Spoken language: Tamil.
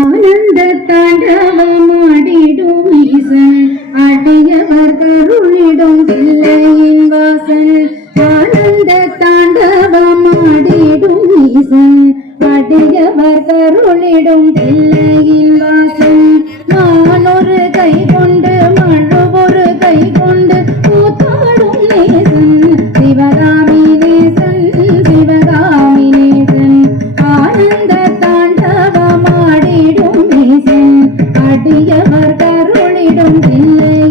ஆனந்த தாண்டவமாடிடும் ஈசன் அடியவர் கருளிடும் பிள்ளையின் வாசன் ஆனந்த தாண்டவமாடிடும் ஈசன் அடியவர் கருளிடும் பிள்ளையின் பார்த்தாருளிடம் இல்லை.